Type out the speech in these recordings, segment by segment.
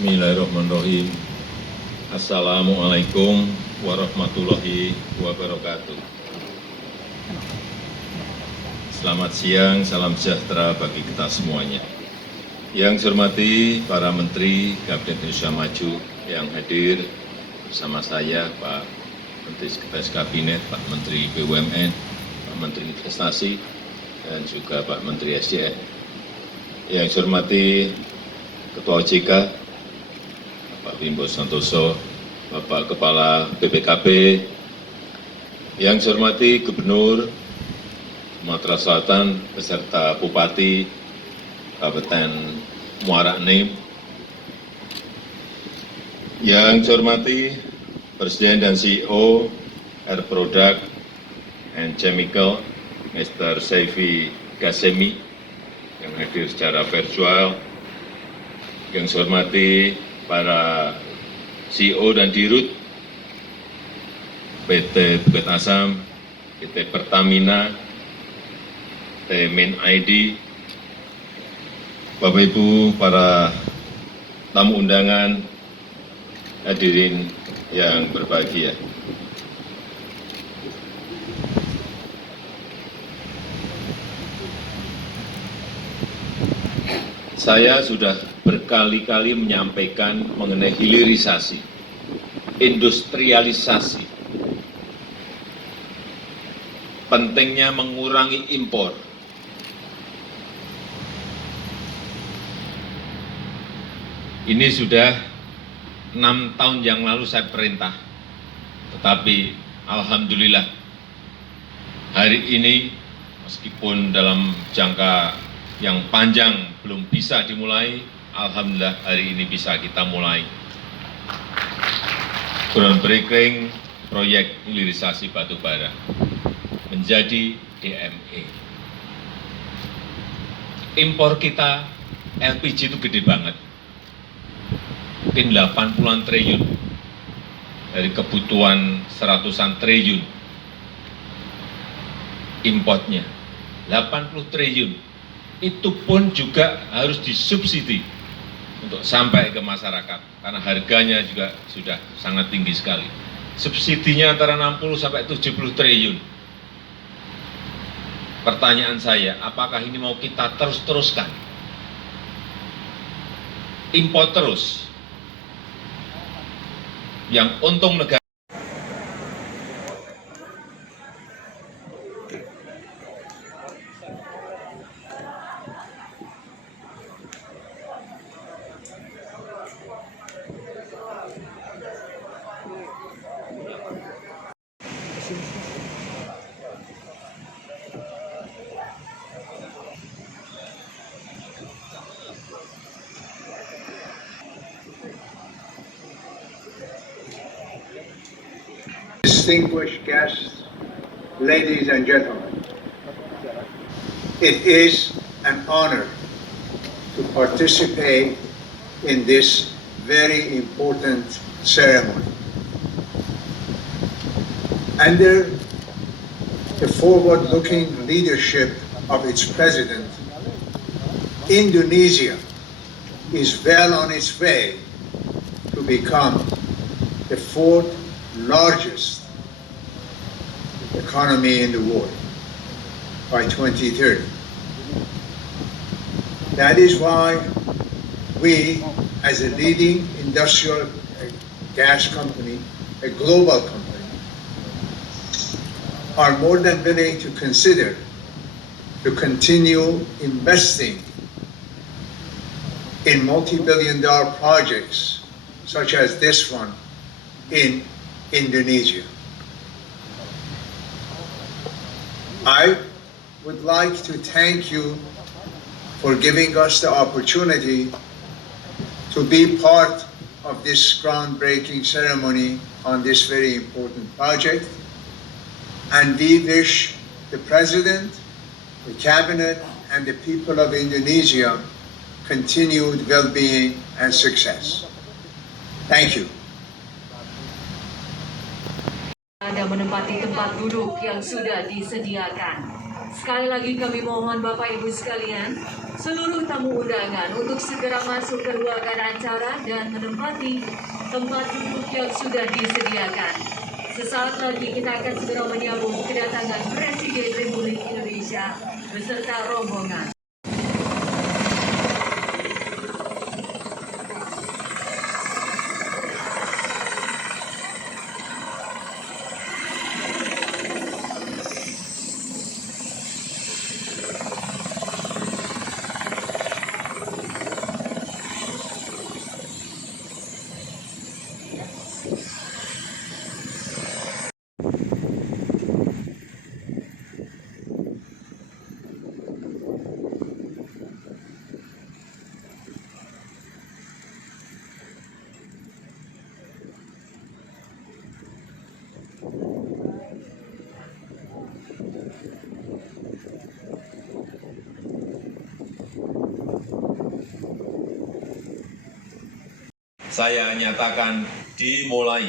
Bismillahirrahmanirrahim. Assalamualaikum warahmatullahi wabarakatuh. Selamat siang, salam sejahtera bagi kita semuanya. Yang saya hormati para Menteri Kabinet Indonesia Maju yang hadir bersama saya, Pak Menteri Sekretaris Kabinet, Pak Menteri BUMN, Pak Menteri Investasi, dan juga Pak Menteri SDM. Yang saya hormati Ketua OJK, Pak Bimbo Santoso, Bapak Kepala BPKB, yang saya hormati Gubernur Sumatera Selatan beserta Bupati Kabupaten Muara Enim, yang saya hormati Presiden dan CEO Air Product and Chemical, Mr. Seifi Ghasemi, yang hadir secara virtual, yang saya hormati para CEO dan Dirut PT Bukit Asam, PT Pertamina, PT Min ID, Bapak Ibu, para tamu undangan, hadirin yang berbahagia. Saya sudah berkali-kali menyampaikan mengenai hilirisasi, industrialisasi, pentingnya mengurangi impor. Ini sudah 6 tahun yang lalu saya perintah, tetapi alhamdulillah hari ini meskipun dalam jangka yang panjang belum bisa dimulai, alhamdulillah hari ini bisa kita mulai. Groundbreaking proyek hilirisasi batubara menjadi DME. Impor kita LPG itu gede banget, mungkin 80-an triliun dari kebutuhan 100-an triliun. Importnya 80 triliun. Itu pun juga harus disubsidi untuk sampai ke masyarakat, karena harganya juga sudah sangat tinggi sekali. Subsidinya antara 60 sampai 70 triliun. Pertanyaan saya, apakah ini mau kita terus-teruskan? Impor terus. Yang untung negara. Distinguished guests, ladies and gentlemen, it is an honor to participate in this very important ceremony. Under the forward-looking leadership of its president, Indonesia is well on its way to become the fourth largest economy in the world by 2030. That is why we, as a leading industrial gas company, a global company, are more than willing to consider to continue investing in multi-billion-dollar projects such as this one in Indonesia. I would like to thank you for giving us the opportunity to be part of this groundbreaking ceremony on this very important project. And we wish the President, the Cabinet, and the people of Indonesia continued well-being and success. Thank you. Anda menempati tempat duduk yang sudah disediakan. Sekali lagi kami mohon Bapak Ibu sekalian, seluruh tamu undangan untuk segera masuk ke ruangan acara dan menempati tempat duduk yang sudah disediakan. Sesaat lagi kita akan segera menyambut kedatangan Presiden Republik Indonesia beserta rombongan. Saya nyatakan dimulai.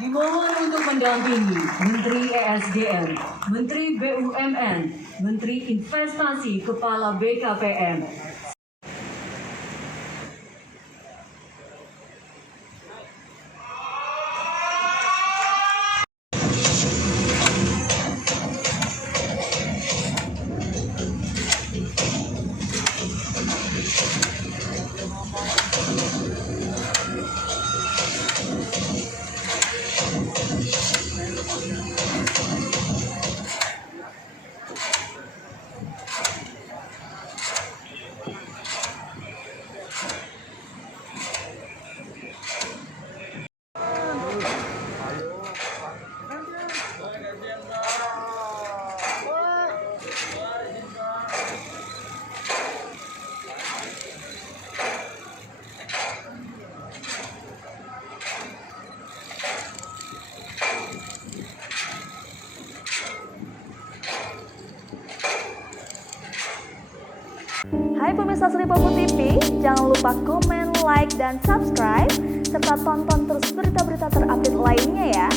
Dimohon untuk mendampingi Menteri ESDM, Menteri BUMN, Menteri Investasi, Kepala BKPM. Hai pemirsa Sri Popo TV, jangan lupa komen, like, dan subscribe, serta tonton terus berita-berita terupdate lainnya ya.